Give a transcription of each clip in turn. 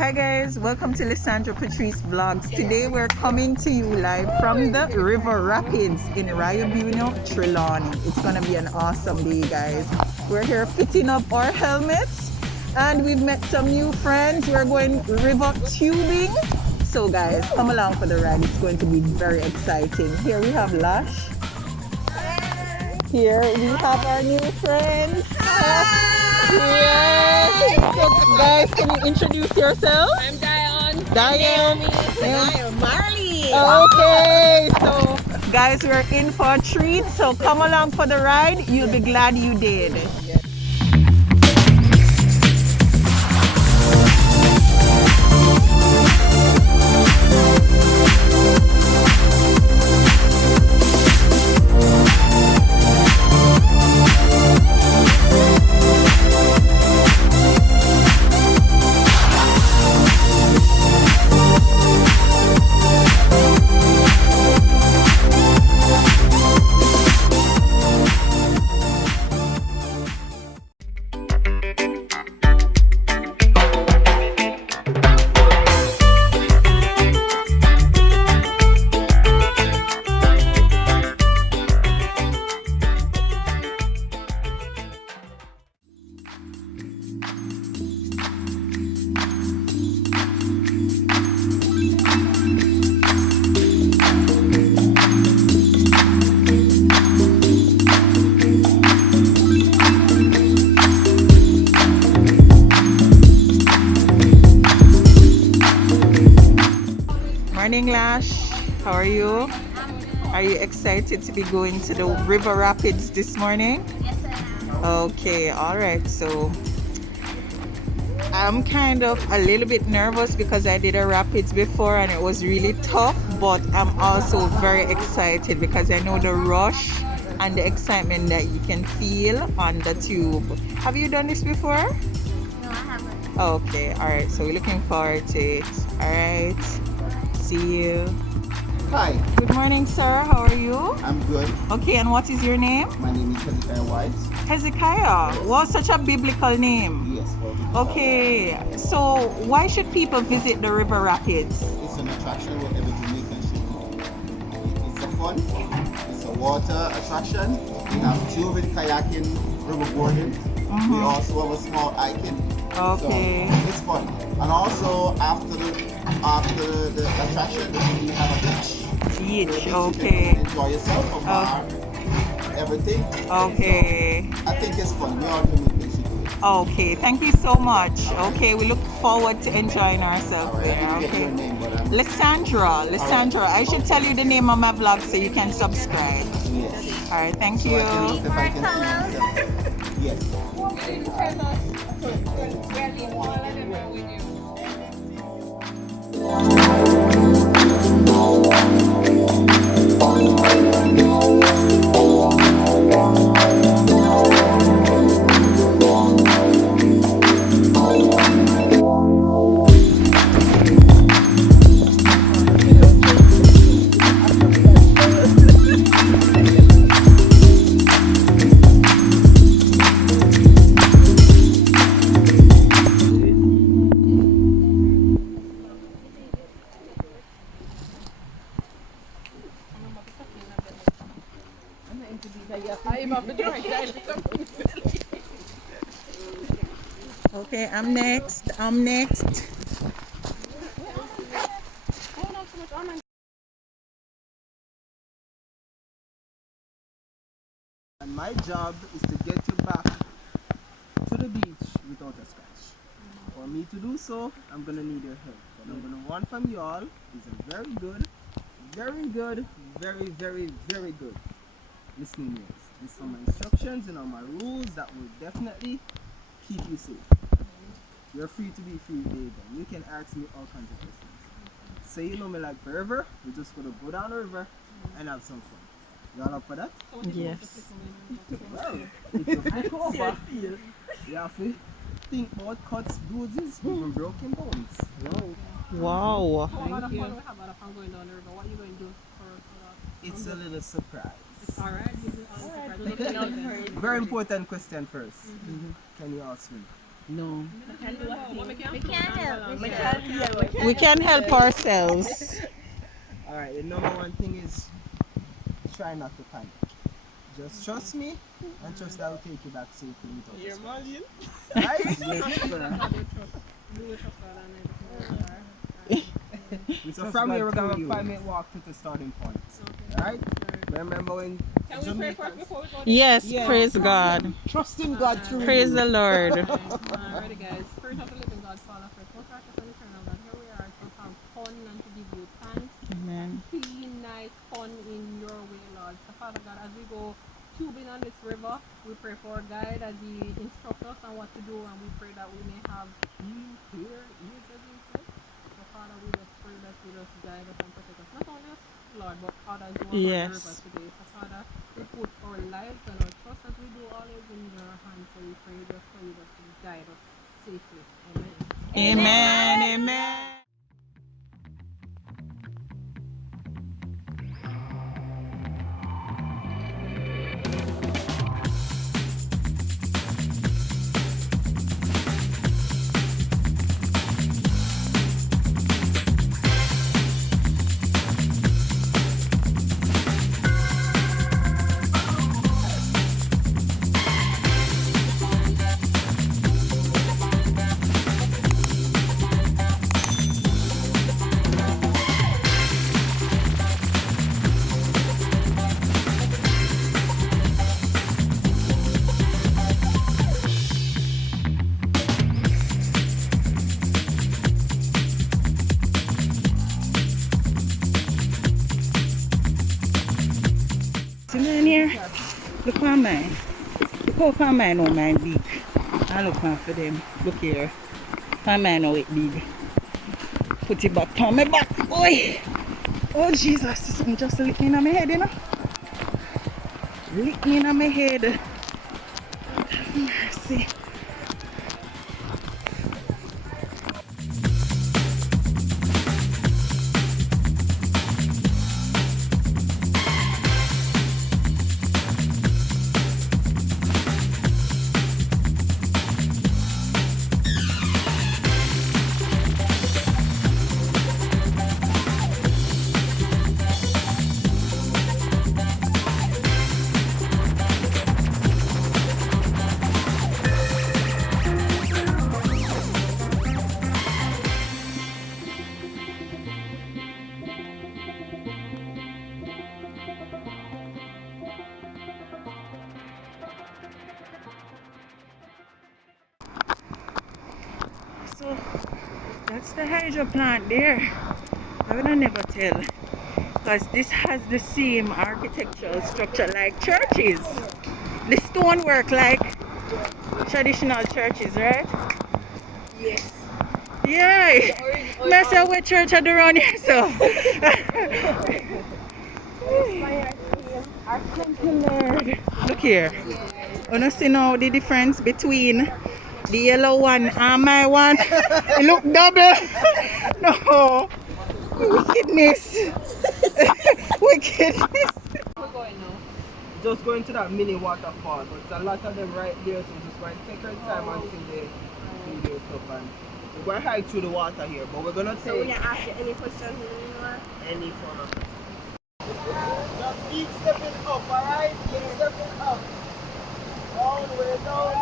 Hi guys, welcome to Lisandra Patrice Vlogs. Today we're coming to you live from the River Rapids in Rio Bueno, Trelawny. It's gonna be an awesome day, guys. We're here fitting up our helmets and we've met some new friends. We're going river tubing. So guys, come along for the ride. It's going to be very exciting. Here we have Lash. Here we have our new friends. Yes. So guys, can you introduce yourself? I'm Dion. Diane. And Marley. Okay, so guys, we're in for a treat. So come along for the ride. You'll be glad you did. Morning, Lash. How are you? Are you excited to be going to the River Rapids this morning? Yes, sir. Okay, all right. So I'm kind of a little bit nervous because I did a rapids before and it was really tough, but I'm also very excited because I know the rush and the excitement that you can feel on the tube. Have you done this before? No, I haven't. Okay, all right. So we're looking forward to it. All right. See you. Hi, Good morning, sir. How are you? I'm good. Okay, and what is your name? My name is Hezekiah White. Hezekiah. Wow, such a biblical name. Yes, well, Okay, so why should people visit the River Rapids? it's an attraction where every Jamaican should go. It's a fun, it's a water attraction. We have tubing, kayaking, riverboarding. We also have a small hiking. Okay. So it's fun. And also after the attraction, we have a beach. Beach, You can okay. enjoy yourself, a bar, everything. Okay. So I think it's fun. We all Jamaicans should do it. Okay, thank you so much. Okay, we look forward to enjoying ourselves Alright, I there. didn't get your Okay. name, but Lisandra. I should tell you the name of my vlog so you can subscribe. yes. Alright, thank So you. I can look if I can see myself. Yes. Okay, I'm next. I'm next. And my job is to get you back to the beach without a scratch. For me to do so, I'm gonna need your help. What I'm gonna want from you all is a very good, very good listening ears. These are my instructions, my rules that will definitely keep you safe. You're free to be free, baby. You can ask me all kinds of questions. Say you know me like forever, we're just gonna go down the river and have some fun. You all up for that? Yes. Well, if you flip over, you have to think about cuts, bruises, even broken bones. Wow. It's a little surprise. Alright. Very important question first. Can you all swim? No. We can't help. We can help ourselves. Alright, the number one thing is try not to panic. Just trust me and trust that I'll take you back safely without you. Right? So from here we're gonna have a 5-minute walk to the starting point. Alright? Remember when Jamaicans... Yes, praise God. Trust in God through Praise you. the Lord. Alrighty guys, Spirit of the living God, Father, for most righteous and eternal God, here we are to have fun and to give you thanks. Amen. Clean, nice, fun in your way, Lord. So Father God, as we go tubing on this river, we pray for a guide as He instructs us on what to do, and we pray that we may have clear ears as He said. So Father, we just pray that you just guide us and protect us. Not only us, Lord, but others who are on the river today. So Father, we put our lives and our trust as we do always in your hands. So we pray just for you just to guide us safely. Amen. Amen. Amen. In here, look for mine. Look for mine, oh mine big. I look for them. Look here. For mine, oh it big. Put it back on my back. Oi! Oh Jesus, something just lick me in my head, you know. Lick me in my head. Have mercy. So that's the hydro plant there. I would never tell, because this has the same architectural structure like churches. The stonework like traditional churches, right? Yes. Yeah. Mess up with church at the around here, so. Lord. Look here. You know, see now the difference between the yellow one and my one. It look double. No. Wickedness. Wickedness. We're going now. Just going to that mini waterfall, but there's a lot of them right there, so just going to take our time until they do their stuff. And so we're hike through the water here, but we're gonna So we take can ask you any questions anymore? any form of questions. Just keep stepping up, alright? Keep stepping up. All the way down.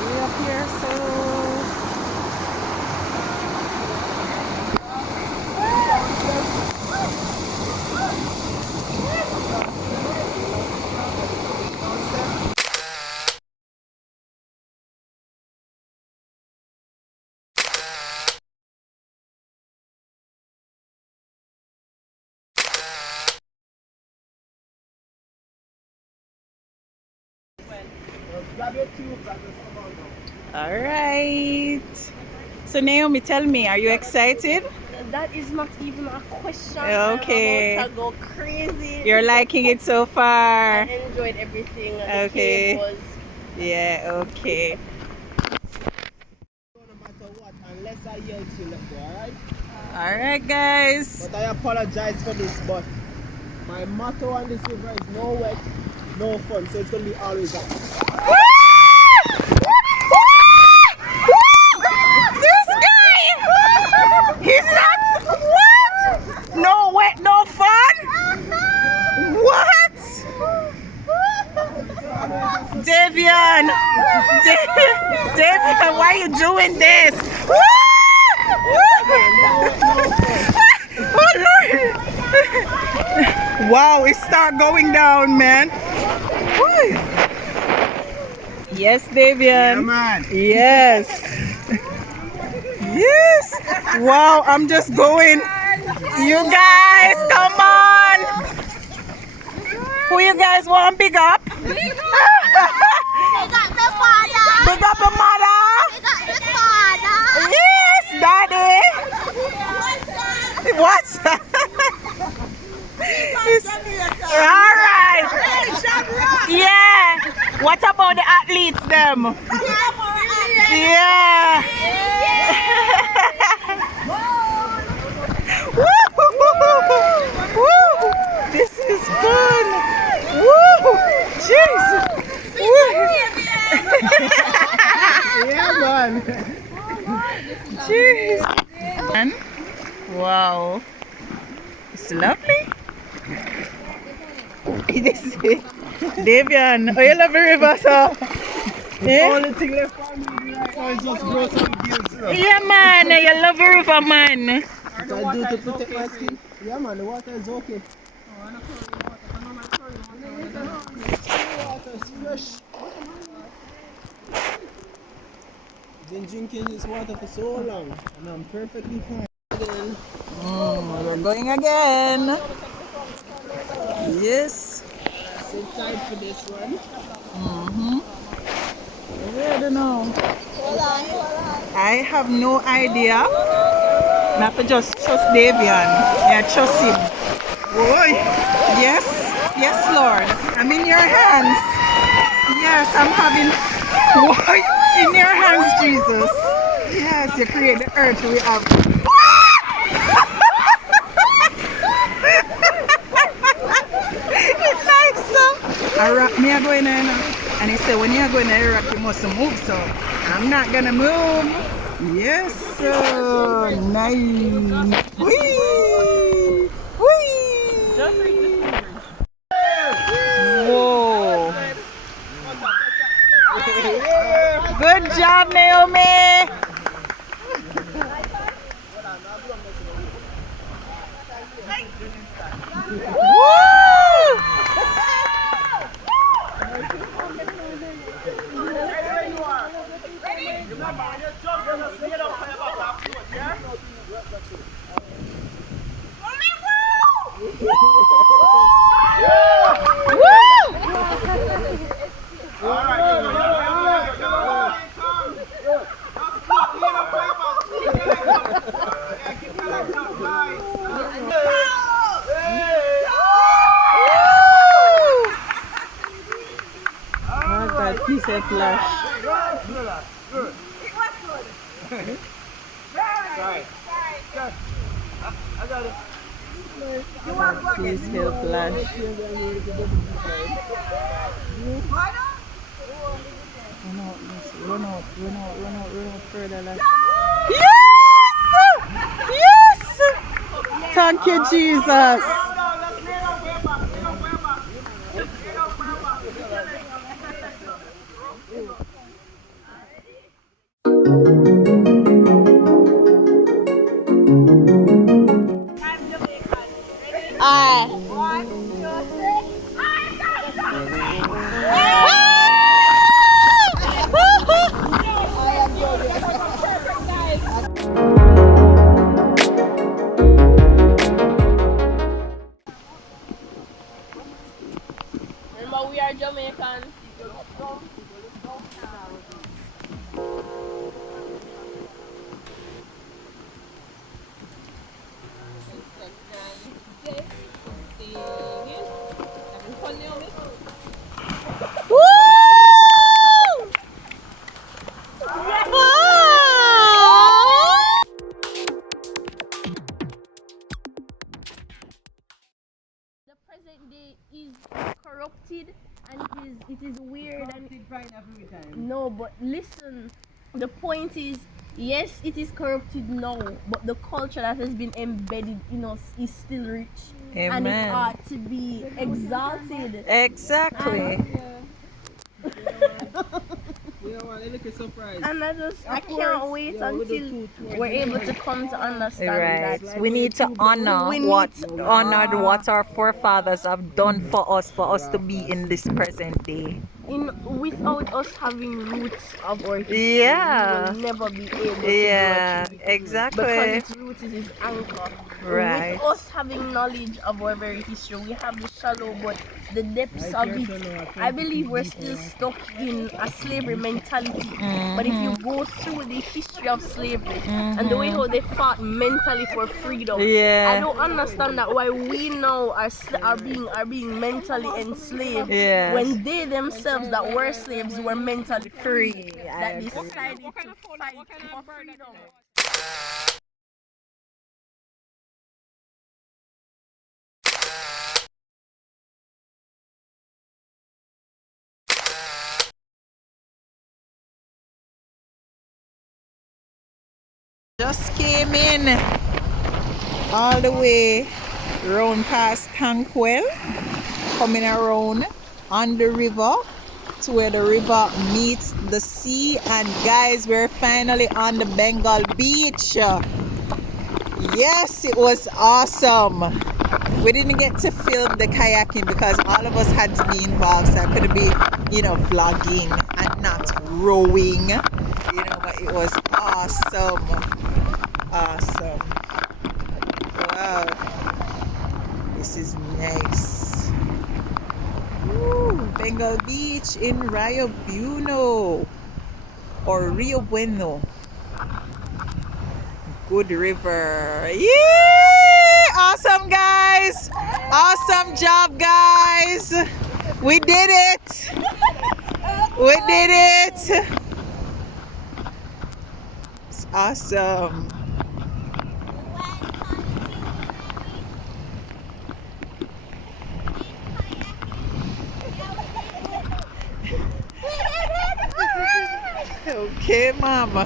Way up here, so. Just grab your tubes and just come on down. All right. So Naomi, tell me, are you excited? That is not even a question. Okay. I'm about to go crazy. You're liking it so far? I enjoyed everything. The Okay. cave was... Yeah, okay. No matter what, unless I yell to you, let go, alright? All right, guys. But I apologize for this, but my motto on this river is no wet, no fun. So it's gonna be always that. This guy! He's not. What? No way, no fun? What? Davian! Davian, why are you doing this? Oh Lord! Wow, it start going down, man. Woo. Yes, Davian. Yeah, man. Yes. Yes. Wow, I'm just going. You guys, come on. Who you guys want big up? Big up the father. Big up the mother. Big up the father. Yes, daddy. What? All right. Yeah. What about the athletes, them? Yeah. Woo! This is fun. Woo! Jeez. Yeah, man. Jeez. And wow, it's lovely. This is Davian. Oh, you love the river, so. The only thing left for me right now is just grow some gills. Yeah, man. You love the river, man. What I do to protect my skin? Yeah, man, the water is okay. The water is fresh. Been drinking this water for so long, and I'm perfectly fine. Again. We're going again. Yes. Sit tight for this one. I don't know. I have no idea. I have to just trust Davian. Yeah, trust him. Boy. Yes. Yes, Lord. I'm in your hands. Yes, I'm having. Boy, in your hands, Jesus. Yes, you create the earth we have. It's nice, so. I rock me, I go in there now. And he said, when you go in there, rock, you must move, so I'm not gonna move. Yes, sir. Nice. Whee! Whee! Whoa. Good job, Naomi. Woo! Piece of flash. Please help flash. Run out further. Like. Yes! Yes! Thank you, Jesus. But listen, the point is, yes, it is corrupted now, but the culture that has been embedded in us is still rich. And it Amen. ought to be exalted. Exactly. You know what? Look a surprise. And I can't wait until we're able to come to understand Right. that. We need to honor We need what to honored what our forefathers have done for us to be in this present day. Without us having roots of our history, Yeah. we will never be able to Yeah, do it. exactly. Because its roots is its anchor. Right. With us having knowledge of our very history, we have the shallow, but the depths of it, I believe we're still stuck in a slavery mentality. But if you go through the history of slavery and the way how they fought mentally for freedom, Yeah. I don't understand that why we now are being mentally enslaved Yes. when they themselves that were slaves were mentally free. That Yes. decided to fight for freedom. Just came in all the way round past Tankwell, coming around on the river to where the river meets the sea. And guys, we're finally on the Bengal beach. Yes, it was awesome. We didn't get to film the kayaking because all of us had to be involved, so I couldn't be, vlogging and not rowing, but it was awesome. Awesome. Wow. This is nice. Woo. Bengal Beach in Rio Bueno or Rio Bueno. Good river. Yeah! Awesome, guys. Awesome job, guys. We did it. We did it. It's awesome. Okay, mama.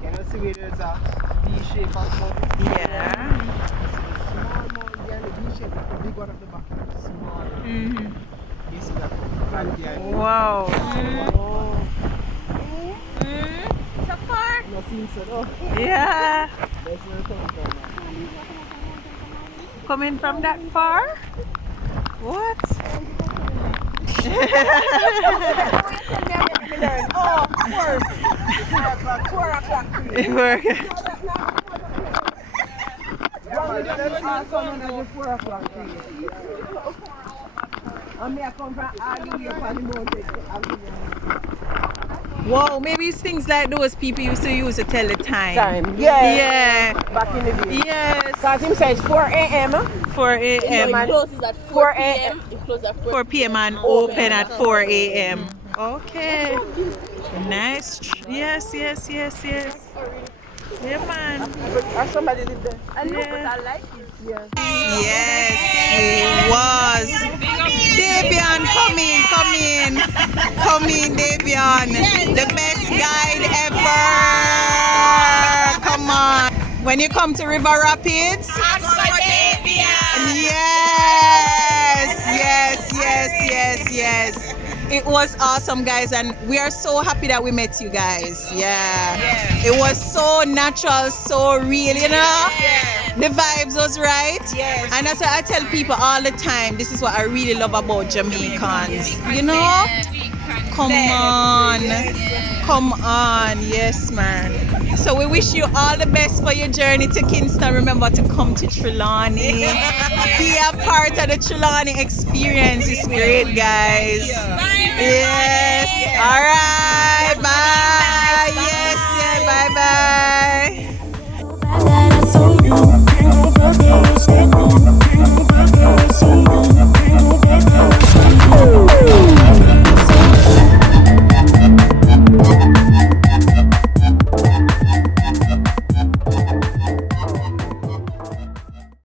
Can you see where there's a V-shape at the bottom? Yeah. Small mountain behind the V-shape, the big one at the back. Small. You see that? Right behind. Wow. So far. No seems so, no. Yeah. That's where it's coming from now. Coming from that far? What? Oh, 4 o'clock. Wow, maybe it's things like those people used to use to tell the time. Yeah. Yeah. Back in the day. Yes. Because him says 4 a.m. 4 a.m. It closes at 4 p.m. It closes at 4 p.m. and open at 4 a.m. Okay. Nice. Yes. Yeah, man. Or somebody did that. I know, but I like it. Yes, it was. Davian, come in, Davian. The best guide ever. Come on. When you come to River Rapids, Ask for Davian. Yes. It was awesome, guys, and we are so happy that we met you guys. Yeah. It was so natural, so real, The vibes was right. Yes. And that's why I tell people all the time, this is what I really love about Jamaicans. Come on. Yes, man. So we wish you all the best for your journey to Kingston. Remember to come to Trelawny. Be a part of the Trelawny experience. It's great, guys. Yes. All right. Bye. Yes. Bye.